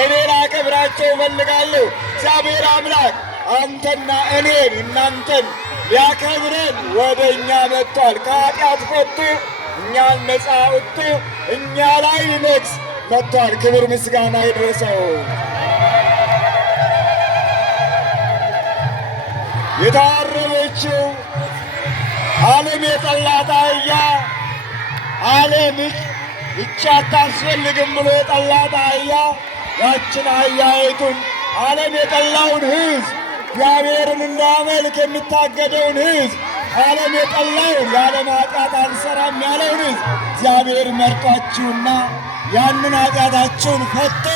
እኔን አከብራቸው እፈልጋለሁ። እግዚአብሔር አምላክ አንተና እኔን እናንተን ሊያከብረን ወደ እኛ መጥቷል። ከኃጢአት ፈቶ እኛን ነፃ አውጥቶ እኛ ላይ ሊነግስ መጥቷል። ክብር ምስጋና ይድረሰው። የታረመችው ዓለም የጠላት አህያ ዓለም ይህች አታስፈልግም ብሎ የጠላት አህያ ያችን አህያይቱን ዓለም የጠላውን ሕዝብ እግዚአብሔርን እንዳመልክ የሚታገደውን ሕዝብ ዓለም የጠላውን የዓለም ኃጢአት አልሰራም ያለውን ሕዝብ እግዚአብሔር መርጧችሁና ያንን ኃጢአታችሁን ፈቶ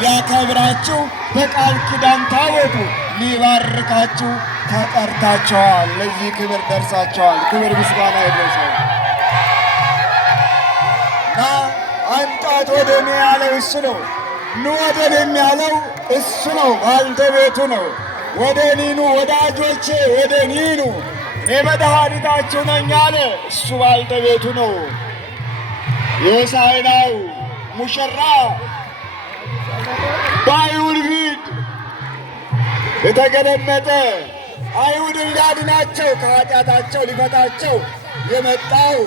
ሊያከብራችሁ በቃል ኪዳን ታቦቱ ሊባርካችሁ ተጠርታችኋል። ለዚህ ክብር ደርሳችኋል። ክብር ምስጋና ይድረሰው እና አንጣት ወደ እኔ ያለው እሱ ነው። ኑ ወደ እኔም ያለው እሱ ነው። ባልተቤቱ ነው። ወደ እኔ ኑ ወዳጆቼ፣ ወደ እኔ ኑ እኔ መድኃኒታችሁ ነኝ አለ። እሱ ባልተቤቱ ነው። የሆሳዕናው ሙሽራ በአይሁድ ፊት የተገለመጠ አይሁድን ሊያድናቸው ከኃጢአታቸው ሊፈታቸው የመጣው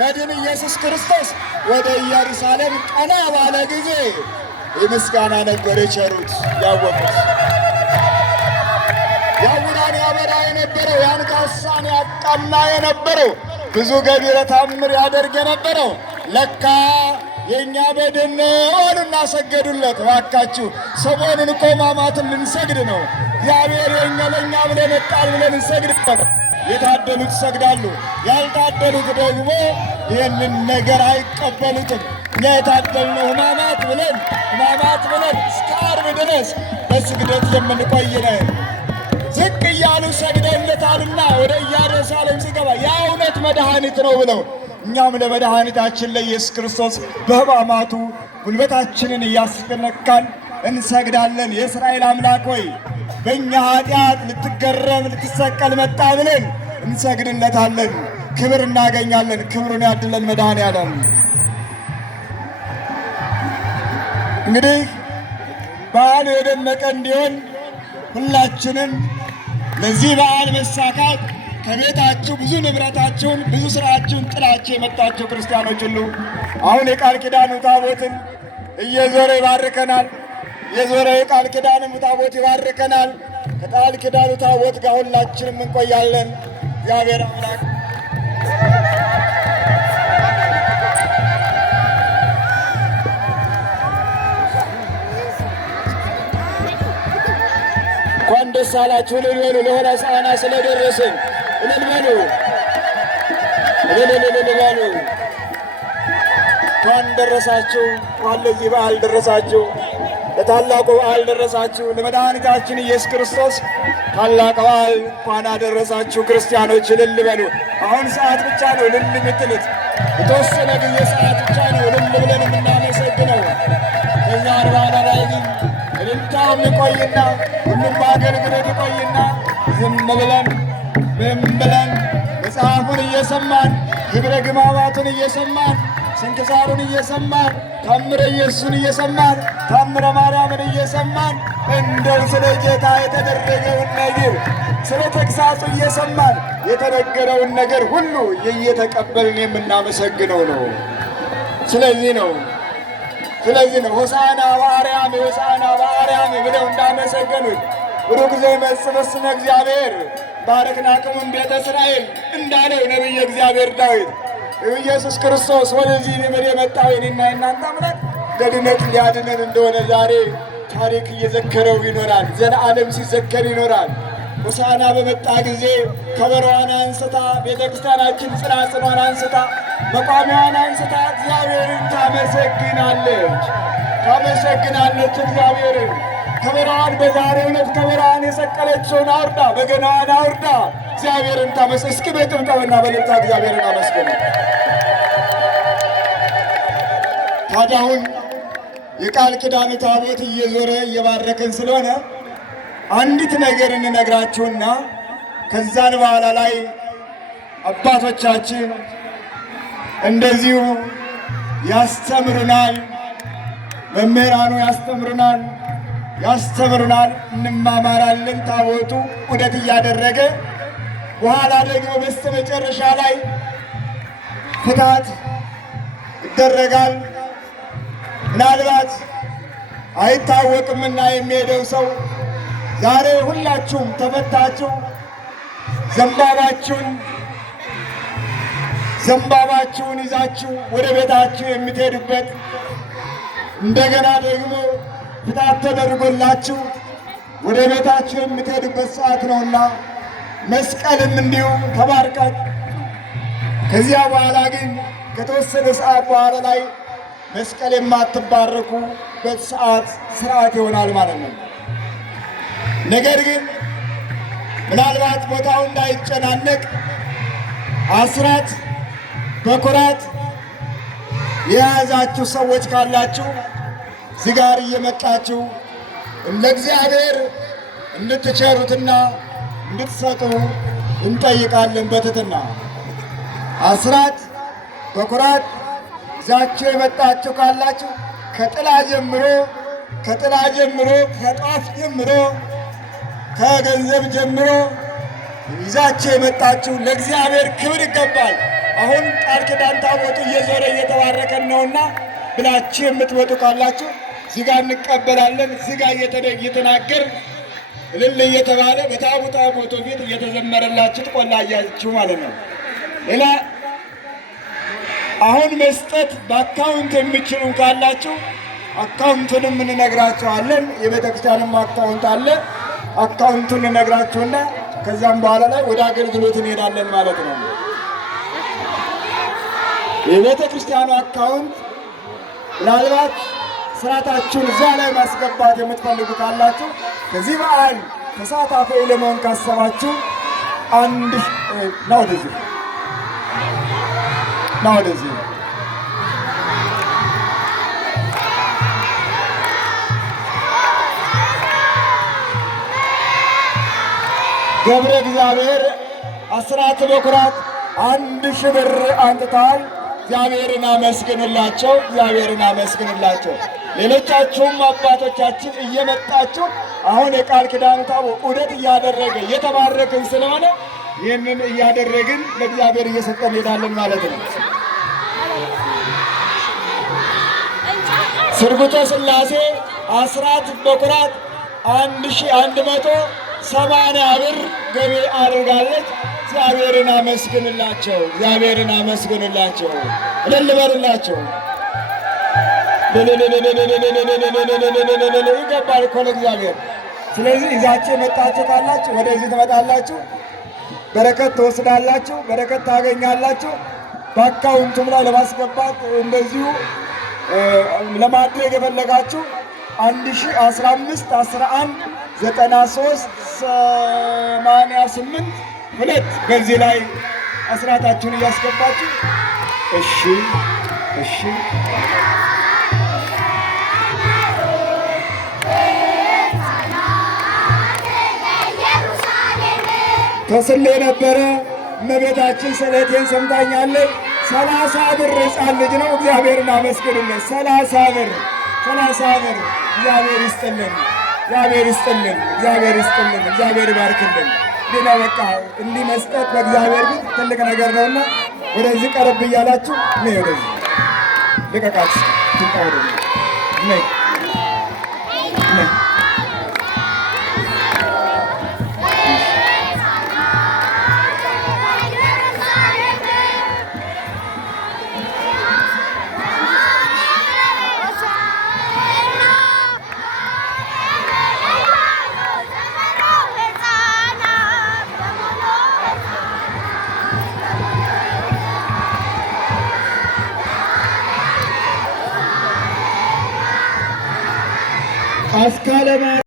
መድን ኢየሱስ ክርስቶስ ወደ ኢየሩሳሌም ቀና ባለ ጊዜ የምስጋና ነበር የቸሩት ያወቁት። ያውናን ያበራ የነበረው ያንካሳን ያቃና የነበረው ብዙ ገቢረ ተአምር ያደርግ የነበረው ለካ የእኛ በድን ሆኑና ሰገዱለት። እባካችሁ ሰሞኑን እኮ ሕማማትን ልንሰግድ ነው። እግዚአብሔር የእኛ ለእኛ ብለን መጣል ብለን እንሰግድበት። የታደሉት ይሰግዳሉ፣ ያልታደሉት ደግሞ ይህንን ነገር አይቀበሉትም። እኛ የታደልነው ሕማማት ብለን እስከ ዓርብ ድረስ በስግደት የምንቆይ ነን። ዝቅ እያሉ ሰግደውለታልና ወደ ኢየሩሳሌም ሲገባ የእውነት መድኃኒት ነው ብለው እኛም ለመድኃኒታችን ለኢየሱስ ክርስቶስ በሕማማቱ ጉልበታችንን እያስነካን እንሰግዳለን። የእስራኤል አምላክ ሆይ በእኛ ኃጢአት ልትገረም ልትሰቀል መጣ ብለን እንሰግድለታለን። ክብር እናገኛለን። ክብሩን ያድለን መድኃኔዓለም። እንግዲህ በዓሉ የደመቀ እንዲሆን ሁላችንም ለዚህ በዓል መሳካት ከቤታችሁ ብዙ ንብረታችሁን ብዙ ስራችሁን ጥላችሁ የመጣችሁ ክርስቲያኖች ሁሉ አሁን የቃል ኪዳኑ ታቦትን እየዞረ ይባርከናል። የዞረ የቃል ኪዳኑ ታቦት ይባርከናል። ከቃል ኪዳኑ ታቦት ጋር ሁላችንም እንቆያለን። እግዚአብሔር አምላክ እንኳን ደስ አላችሁ እልል በሉ። ለሆሳዕና ስለደረስን እልል በሉ፣ እልል በሉ። እንኳን ደረሳችሁ፣ እንኳን ለዚህ በዓል ደረሳችሁ፣ ለታላቁ በዓል ደረሳችሁ። ለመድኃኒታችን ኢየሱስ ክርስቶስ ታላቅ በዓል እንኳን አደረሳችሁ። ክርስቲያኖች እልል በሉ። አሁን ሰዓት ብቻ ነው እልል የምትሉት፣ የተወሰነ ጊዜ ሰዓት ብቻ ነው እልል ብለን የምናመሰግነው። ከኛ በኋላ ላይ ግን እልልታውም ይቆይና ሁሉም በአገልግሎት ይቆይና ዝም ብለን መጽሐፉን እየሰማን ግብረ ሕማማቱን እየሰማን ስንክሳሩን እየሰማን ታምረ ኢየሱስን እየሰማን ታምረ ማርያምን እየሰማን እንደው ስለ ጌታ የተደረገውን ነገር ስለ ተግሣጹ እየሰማን የተነገረውን ነገር ሁሉ እየተቀበልን የምናመሰግነው ነው። ስለዚህ ነው ሆሳዕና በአርያም ሆሳዕና በአርያም ብለው እንዳመሰገኑት ብሩክ ዘይመጽእ በስመ እግዚአብሔር ባረክናክሙ ቤተ እስራኤል እንዳለው ነቢየ እግዚአብሔር ዳዊት ኢየሱስ ክርስቶስ ወደዚህ ምድር የመጣው የእኔና የእናንተ አምላክ ለድነት ሊያድነን እንደሆነ ዛሬ ታሪክ እየዘከረው ይኖራል። ዘለዓለም ሲዘከር ይኖራል። ሆሳዕና በመጣ ጊዜ ከበሮዋን አንስታ ቤተ ክርስቲያናችን ጽናጽኗን አንስታ መቋሚያዋን አንስታ እግዚአብሔርን ታመሰግናለች። እግዚአብሔርን ከበሮዋን በዛሬው ዕለት ከበሮዋን የሰቀለችውን አውርዳ በገናዋን አውርዳ እግዚአብሔርን እስኪ በጭብጨባና በእልልታ እግዚአብሔርን አመስግኑ። ታዲያ አሁን የቃል ኪዳኑ ታቦት እየዞረ እየባረከን ስለሆነ አንዲት ነገር እንነግራችሁና ከዛን በኋላ ላይ አባቶቻችን እንደዚሁ ያስተምሩናል። መምህራኑ ያስተምሩናል፣ እንማማራለን። ታቦቱ ዑደት እያደረገ በኋላ ደግሞ በስተመጨረሻ ላይ ፍታት ይደረጋል። ምናልባት አይታወቅምና የሚሄደው ሰው ዛሬ ሁላችሁም ተፈታችሁ ዘንባባችሁን ይዛችሁ ወደ ቤታችሁ የምትሄዱበት እንደገና ደግሞ ፍታት ተደርጎላችሁ ወደ ቤታችሁ የምትሄዱበት ሰዓት ነውና መስቀልም እንዲሁ ተባርካችሁ ከዚያ በኋላ ግን ከተወሰነ ሰዓት በኋላ ላይ መስቀል የማትባረኩበት ስርዓት ይሆናል ማለት ነው። ነገር ግን ምናልባት ቦታው እንዳይጨናነቅ አስራት በኩራት የያዛችሁ ሰዎች ካላችሁ እዚህ ጋር እየመጣችሁ ለእግዚአብሔር እንድትቸሩትና እንድትሰጡ እንጠይቃለን በትህትና። አስራት በኩራት ይዛችሁ የመጣችሁ ካላችሁ ከጥላ ጀምሮ ከጧፍ ጀምሮ ከገንዘብ ጀምሮ ይዛችሁ የመጣችሁ ለእግዚአብሔር ክብር ይገባል። አሁን ቃል ኪዳን ታቦቱ እየዞረ እየተባረከን ነውና ብላችሁ የምትመጡ ካላችሁ እዚህ ጋር እንቀበላለን። እዚህ ጋር እየተናገር እልል እየተባለ በታቦቱ ፊት እየተዘመረላችሁ ትቆያላችሁ ማለት ነው። ሌላ አሁን መስጠት በአካውንት የሚችሉ ካላችሁ አካውንቱንም እንነግራችኋለን። የቤተ ክርስቲያንም አካውንት አለ። አካውንቱን እንነግራችሁና ከዛም በኋላ ላይ ወደ አገልግሎት እንሄዳለን ማለት ነው። የቤተ ክርስቲያኑ አካውንት ምናልባት ስራታችሁን እዛ ላይ ማስገባት የምትፈልጉ ካላችሁ ከዚህ በዓል ተሳታፊ ለመሆን ካሰባችሁ ወደዚህ ገብረ እግዚአብሔር አስራት በኩራት 1000 ብር አንጥተዋል። እግዚአብሔርን አመስግኑላቸው። ሌሎቻችሁም አባቶቻችን እየመጣችሁ አሁን የቃል ኪዳኑ ታቦት ዑደት እያደረገ እየተባረክን ስለሆነ ይህንን እያደረግን ለእግዚአብሔር እየሰጠን እንሄዳለን ማለት ነው። ስርጉተ ሥላሴ አስራት በኩራት 1180 ብር ገቢ አድርጋለች። እግዚአብሔርን አመስግኑላቸው፣ እልል በሉላቸው። ይገባል እኮ ለእግዚአብሔር። ስለዚህ ይዛችሁ የመጣችሁ ካላችሁ ወደዚህ ትመጣላችሁ፣ በረከት ትወስዳላችሁ፣ በረከት ታገኛላችሁ። በአካውንቱም ላይ ለማስገባት እንደዚሁ ለማድረግ የፈለጋችሁ 1015 11 93 88 2 በዚህ ላይ አስራታችሁን እያስገባችሁ እሺ ተስሌ ነበረ። እመቤታችን ስለቴን ሰምታኛለች። 30 ብር ሕፃን ልጅ ነው። እግዚአብሔርን አመስግኑለት። 30 ብር እግዚአብሔር ይስጥልን፣ እግዚአብሔር ይባርክልን። ግን በቃ እንዲህ መስጠት በእግዚአብሔር ፊት ትልቅ ነገር ነውና ወደዚህ ቀረብ እያላችሁ ነይ፣ ወደዚህ ልቀቃት ትጣው ነይ አስካለ